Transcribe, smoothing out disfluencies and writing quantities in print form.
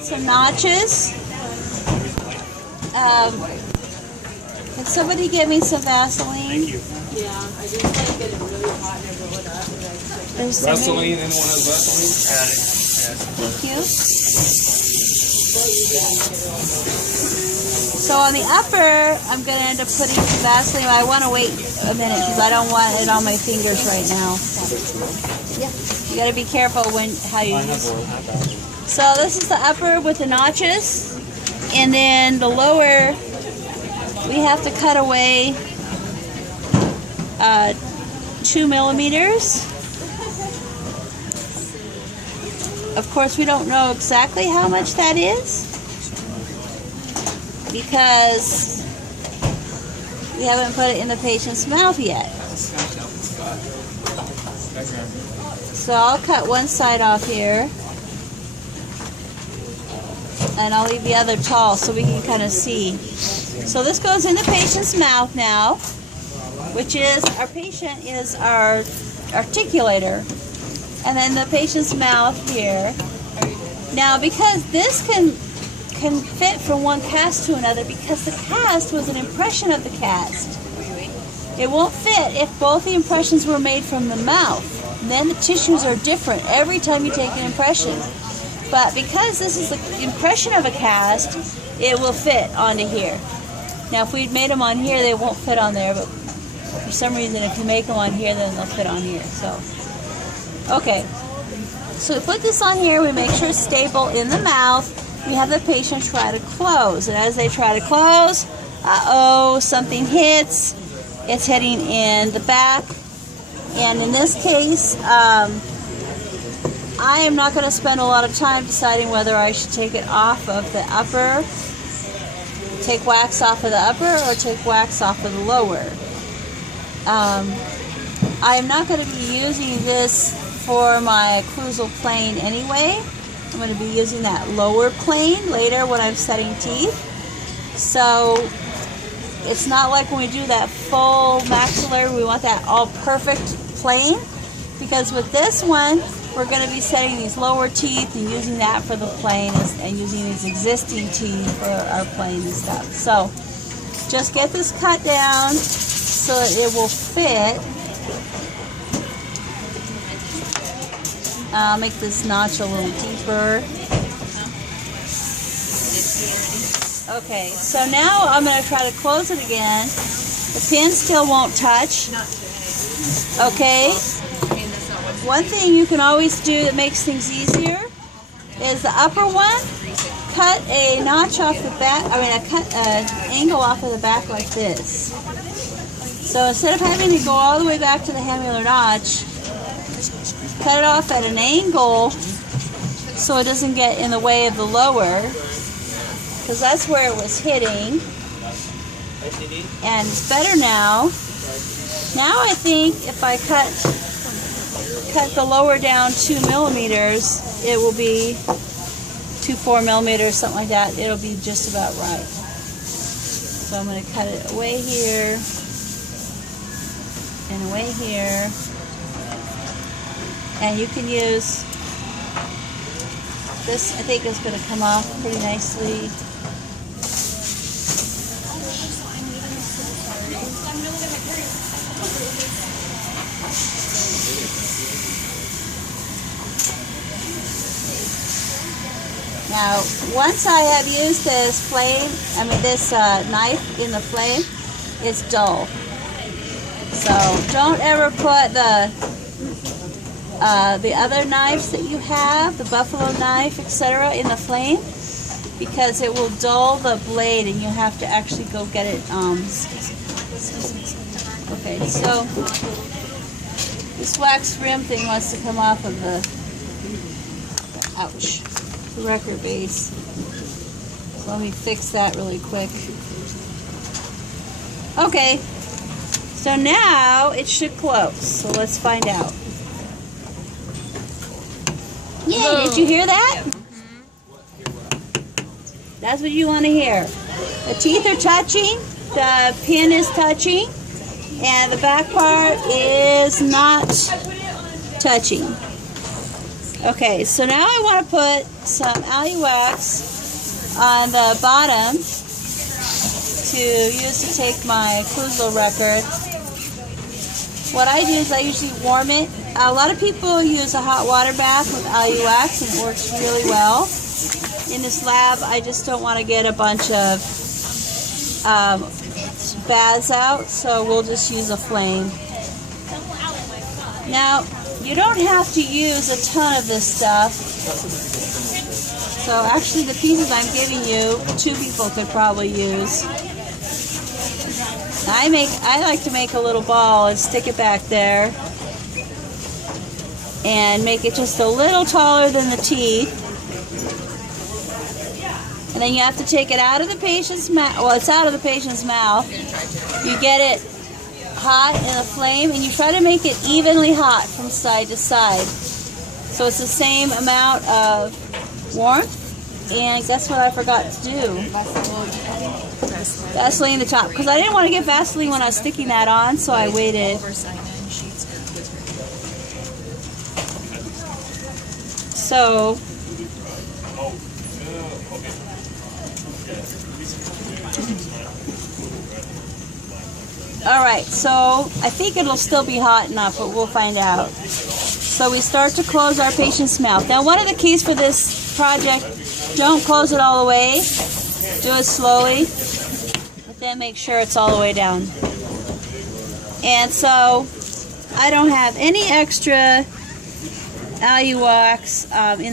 Some notches. Can somebody get me some Vaseline? Yeah, I just like get it really hot and roll it up. Vaseline, anyone has Vaseline? Thank you. So on the upper, I'm going to end up putting some Vaseline. I want to wait a minute because I don't want it on my fingers right now. Yeah. You got to be careful how you use it. So this is the upper with the notches, and then the lower we have to cut away 2 millimeters. Of course, we don't know exactly how much that is because we haven't put it in the patient's mouth yet. So I'll cut one side off here. And I'll leave the other tall so we can kind of see. So this goes in the patient's mouth now, which is, our patient is our articulator. And then the patient's mouth here. Now because this can fit from one cast to another because the cast was an impression of the cast. It won't fit if both the impressions were made from the mouth. Then the tissues are different every time you take an impression. But because this is the impression of a cast, it will fit onto here. Now if we'd made them on here, they won't fit on there, but for some reason if you make them on here, then they'll fit on here. So, okay. So we put this on here, we make sure it's stable in the mouth. We have the patient try to close. And as they try to close, uh-oh, something hits. It's hitting in the back. And in this case, I am not going to spend a lot of time deciding whether I should take it off of the upper, take wax off of the upper, or take wax off of the lower. I am not going to be using this for my occlusal plane anyway. I'm going to be using that lower plane later when I'm setting teeth. So it's not like when we do that full maxillary, we want that all perfect plane. Because with this one, we're going to be setting these lower teeth and using that for the plane and using these existing teeth for our plane and stuff. So just get this cut down so that it will fit. I'll make this notch a little deeper. Okay, so now I'm going to try to close it again. The pin still won't touch. Okay. One thing you can always do that makes things easier is the upper one, cut a notch off the back, cut an angle off of the back like this. So instead of having to go all the way back to the hamular notch, cut it off at an angle so it doesn't get in the way of the lower, because that's where it was hitting. And it's better now. Now I think if I cut the lower down 2 millimeters, it will be 4 millimeters, something like that. It'll be just about right. So I'm going to cut it away here and away here. And you can use this. I think it's going to come off pretty nicely. Now, once I have used this knife in the flame, it's dull. So don't ever put the other knives that you have, the buffalo knife, etc., in the flame, because it will dull the blade and you have to actually go get it. Okay, so this wax rim thing wants to come off of the, ouch, the record base. So let me fix that really quick. Okay, so now it should close. So let's find out. Yay, did you hear that? That's what you want to hear. The teeth are touching, the pin is touching, and the back part is not touching. Okay, so now I want to put some algae wax on the bottom to use to take my occlusal record. What I do is I usually warm it. A lot of people use a hot water bath with algae wax and it works really well. In this lab, I just don't want to get a bunch of baths out, so we'll just use a flame. Now, you don't have to use a ton of this stuff. So actually the pieces I'm giving you, 2 people could probably use. I like to make a little ball and stick it back there and make it just a little taller than the teeth. And then you have to take it out of the patient's mouth. Well, it's out of the patient's mouth. You get it hot in a flame and you try to make it evenly hot from side to side. So it's the same amount of warmth. And guess what I forgot to do? Vaseline the top. Because I didn't want to get Vaseline when I was sticking that on, so I waited. So, alright, so I think it'll still be hot enough, but we'll find out. So we start to close our patient's mouth. Now one of the keys for this project, don't close it all the way. Do it slowly, but then make sure it's all the way down. And so I don't have any extra algae wax in the